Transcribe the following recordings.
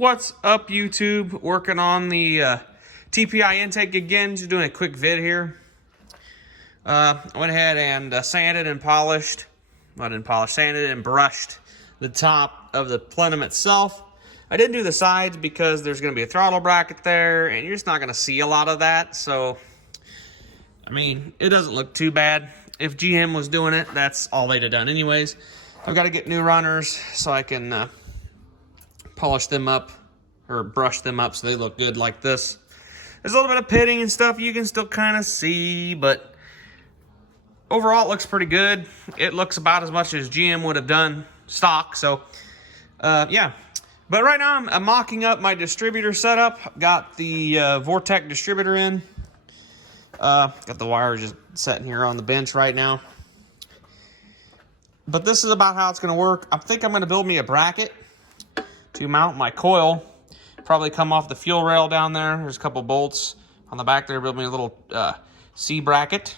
What's up, YouTube? Working on the TPI intake again. Just doing a quick vid here. I went ahead and sanded and polished. Well, I didn't polish, sanded and brushed the top of the plenum itself. I didn't do the sides because there's going to be a throttle bracket there, and you're just not going to see a lot of that. So, I mean, it doesn't look too bad. If GM was doing it, that's all they'd have done anyways. I've got to get new runners so I can polish them up or brush them up so they look good like this. There's a little bit of pitting and stuff you can still kind of see, but overall it looks pretty good. It looks about as much as GM would have done stock, so yeah. But right now I'm mocking up my distributor setup. I've got the Vortec distributor in. Got the wires just sitting here on the bench right now. But this is about how it's going to work. I think I'm going to build me a bracket to mount my coil. Probably come off the fuel rail down there. There's a couple bolts on the back there. Build me a little C bracket.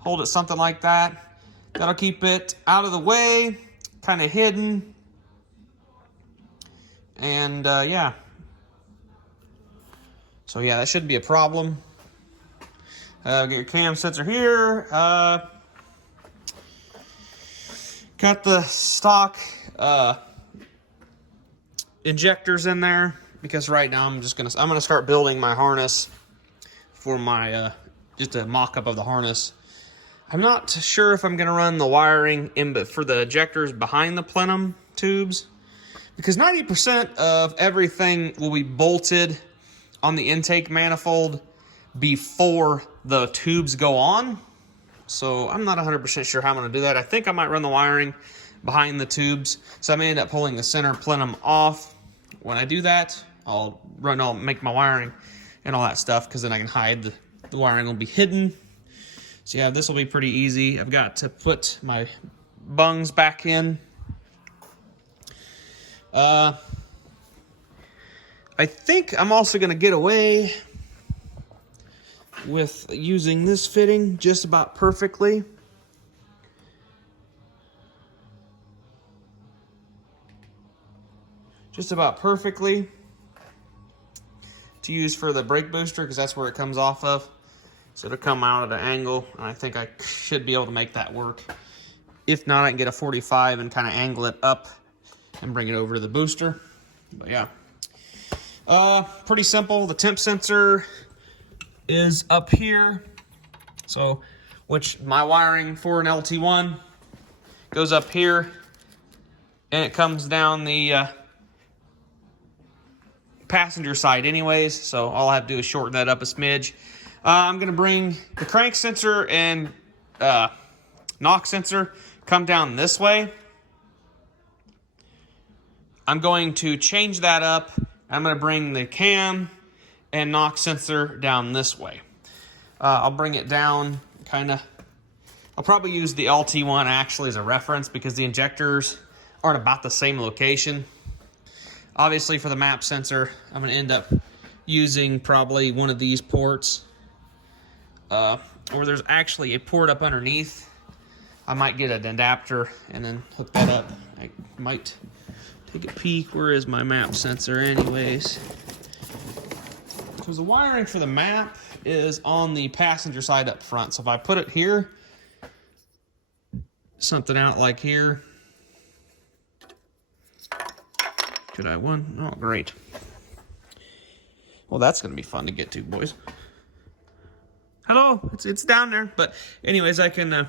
Hold it something like that. That'll keep it out of the way, kind of hidden. And yeah. So yeah, that shouldn't be a problem. Get your cam sensor here. Got the stock injectors in there because right now I'm gonna start building my harness for my just a mock-up of the harness. I'm not sure if I'm gonna run the wiring in, but for the ejectors behind the plenum tubes, because 90% of everything will be bolted on the intake manifold before the tubes go on. So I'm not 100% sure how I'm going to do that. I think I might run the wiring behind the tubes. So I may end up pulling the center plenum off. When I do that, I'll make my wiring and all that stuff, because then I can hide the wiring will be hidden. So yeah, this will be pretty easy. I've got to put my bungs back in. I think I'm also going to get away with using this fitting just about perfectly. Just about perfectly to use for the brake booster, because that's where it comes off of. So it'll come out at an angle, and I think I should be able to make that work. If not, I can get a 45 and kind of angle it up and bring it over to the booster. But yeah. Pretty simple. The temp sensor is up here. So, which my wiring for an LT1 goes up here, and it comes down the passenger side anyways. So all I have to do is shorten that up a smidge. I'm going to bring the crank sensor and knock sensor come down this way. I'm going to change that up. I'm going to bring the cam and knock sensor down this way. I'll bring it down kind of. I'll probably use the LT1 actually as a reference, because the injectors aren't about the same location. Obviously for the map sensor, I'm going to end up using probably one of these ports. Or there's actually a port up underneath. I might get an adapter and then hook that up. I might take a peek. Where is my map sensor anyways? Because the wiring for the map is on the passenger side up front. So if I put it here, something out like here. Could I one? Oh, great. Well, that's going to be fun to get to, boys. Hello, it's down there. But anyways, I can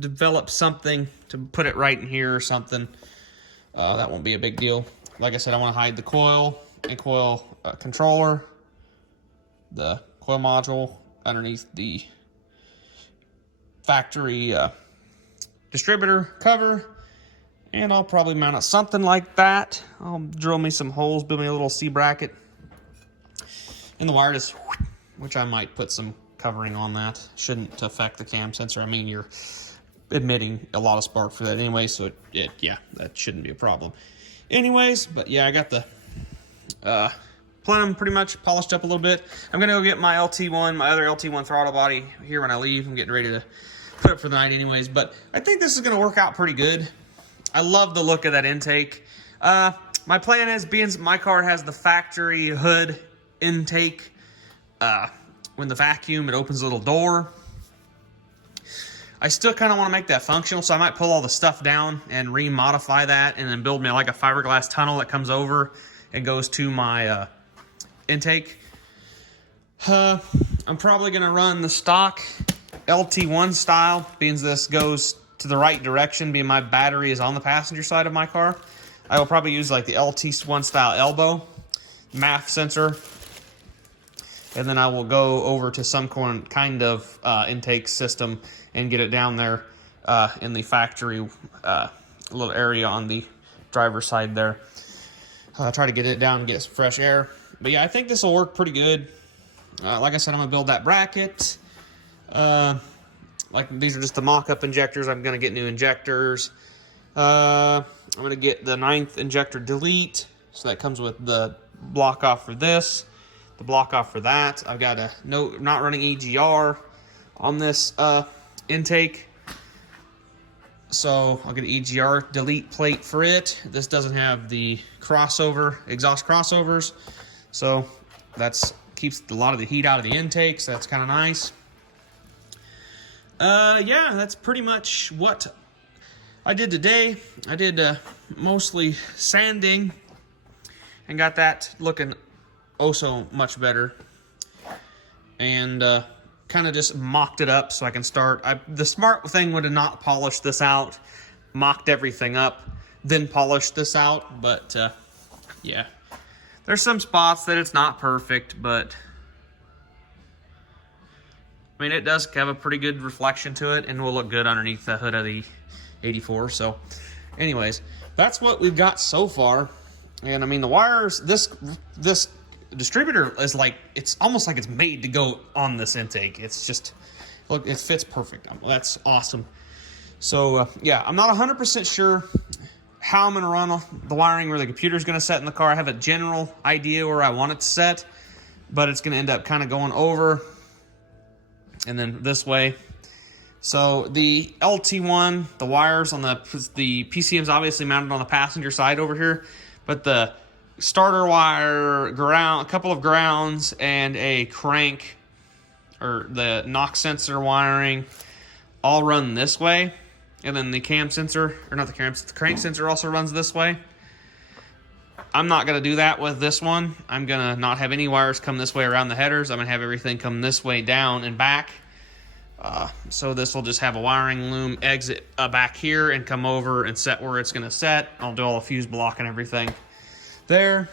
develop something to put it right in here or something. That won't be a big deal. Like I said, I want to hide the coil and coil controller, the coil module underneath the factory distributor cover, and I'll probably mount it something like that. I'll drill me some holes, build me a little C bracket, and the wire just, which I might put some covering on that. Shouldn't affect the cam sensor. I mean, you're emitting a lot of spark for that anyway, so yeah, that shouldn't be a problem. Anyways, but yeah, I got the plenum pretty much polished up a little bit. I'm gonna go get my LT1, my other LT1 throttle body here when I leave. I'm getting ready to put it for the night anyways, but I think this is gonna work out pretty good. I love the look of that intake. my plan is, being my car has the factory hood intake, when the vacuum, it opens a little door. I still kind of want to make that functional, so I might pull all the stuff down and remodify that and then build me like a fiberglass tunnel that comes over and goes to my intake. I'm probably going to run the stock LT1 style, being this goes to the right direction, being my battery is on the passenger side of my car. I will probably use like the LT1 style elbow, MAF sensor, and then I will go over to some kind of intake system and get it down there in the factory little area on the driver's side there. Try to get it down and get some fresh air. But yeah, I think this will work pretty good. Like I said, I'm going to build that bracket. Like these are just the mock-up injectors. I'm going to get new injectors. I'm going to get the 9th injector delete. So that comes with the block off for this, the block off for that. I've got a not running EGR on this intake. So I'll get an EGR delete plate for it. This doesn't have the exhaust crossovers. So that's keeps a lot of the heat out of the intake. So that's kind of nice. Yeah, that's pretty much what I did today. I did mostly sanding and got that looking oh so much better. And kind of just mocked it up so I can start. The smart thing would have not polished this out, mocked everything up, then polished this out. But yeah, there's some spots that it's not perfect, but I mean, it does have a pretty good reflection to it and will look good underneath the hood of the 84. So anyways, that's what we've got so far. And I mean, the wires, this distributor is like, it's almost like it's made to go on this intake. It's just, look, it fits perfect. That's awesome. So yeah, I'm not 100% sure how I'm going to run the wiring, where the computer's going to set in the car. I have a general idea where I want it to set, but it's going to end up kind of going over and then this way. So the LT1, the wires on the PCM's obviously mounted on the passenger side over here, but the starter wire, ground, a couple of grounds, and a crank or the knock sensor wiring all run this way. And then the cam sensor, or not the cam, the crank sensor also runs this way. I'm not going to do that with this one. I'm going to not have any wires come this way around the headers. I'm going to have everything come this way down and back. So this will just have a wiring loom exit back here and come over and set where it's going to set. I'll do all the fuse block and everything there.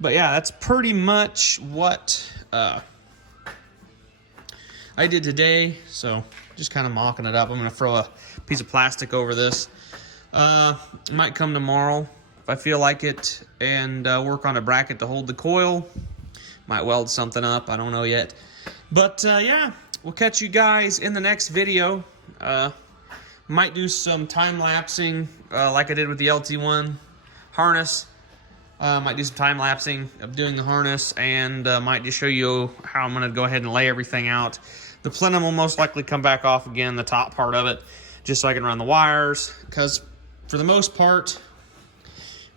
But yeah, that's pretty much what I did today. So just kind of mocking it up. I'm going to throw a piece of plastic over this. Might come tomorrow if I feel like it, and work on a bracket to hold the coil. Might weld something up. I don't know yet. But yeah, we'll catch you guys in the next video. Might do some time-lapsing like I did with the LT1 harness. Might do some time-lapsing of doing the harness, and might just show you how I'm going to go ahead and lay everything out. The plenum will most likely come back off again, the top part of it, just so I can run the wires, because for the most part,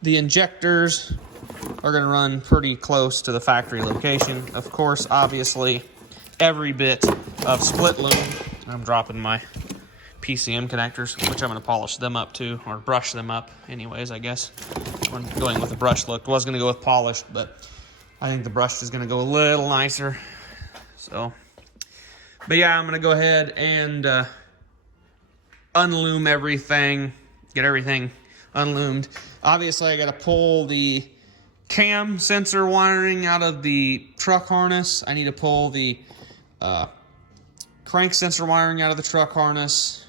the injectors are going to run pretty close to the factory location. Of course, obviously, every bit of split loom. I'm dropping my PCM connectors, which I'm going to polish them up too, or brush them up anyways, I guess. I'm going with a brush look. Was going to go with polished, but I think the brush is going to go a little nicer. So, but yeah, I'm going to go ahead and unloom everything, get everything unloomed. Obviously, I got to pull the cam sensor wiring out of the truck harness. I need to pull the crank sensor wiring out of the truck harness.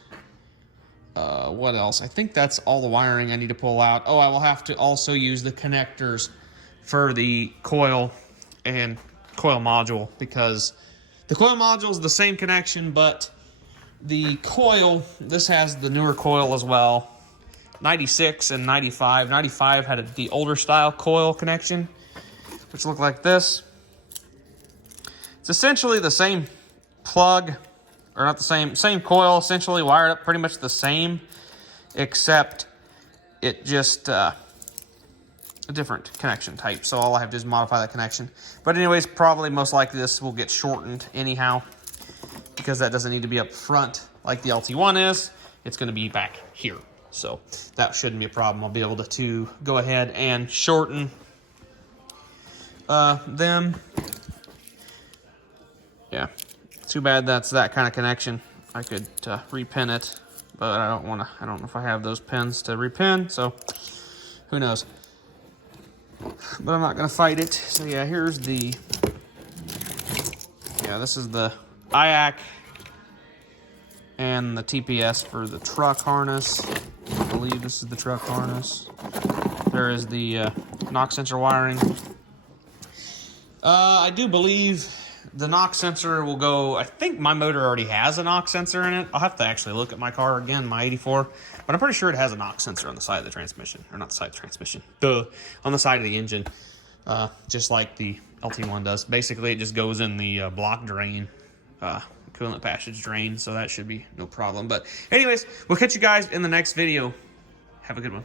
What else? I think that's all the wiring I need to pull out. Oh, I will have to also use the connectors for the coil and coil module, because the coil module is the same connection, but the coil, this has the newer coil as well. 96 and 95. 95 had the older style coil connection, which looked like this. It's essentially the same plug, or not the same coil, essentially wired up pretty much the same, except it just a different connection type. So all I have to do is modify that connection. But anyways, probably most likely this will get shortened anyhow, because that doesn't need to be up front like the LT1 is. It's going to be back here. So that shouldn't be a problem. I'll be able to go ahead and shorten them. Yeah, too bad that's that kind of connection. I could repin it, but I don't know if I have those pins to repin, so who knows. But I'm not gonna fight it. So yeah, here's the, this is the IAC and the TPS for the truck harness. I believe this is the truck harness. There is the knock sensor wiring. I do believe the knock sensor will go, I think my motor already has a knock sensor in it. I'll have to actually look at my car again, my 84. But I'm pretty sure it has a knock sensor on the side of the transmission. Or not the side of the transmission. On the side of the engine. Just like the LT1 does. Basically, it just goes in the block drain. Coolant passage drain. So that should be no problem. But anyways, we'll catch you guys in the next video. Have a good one.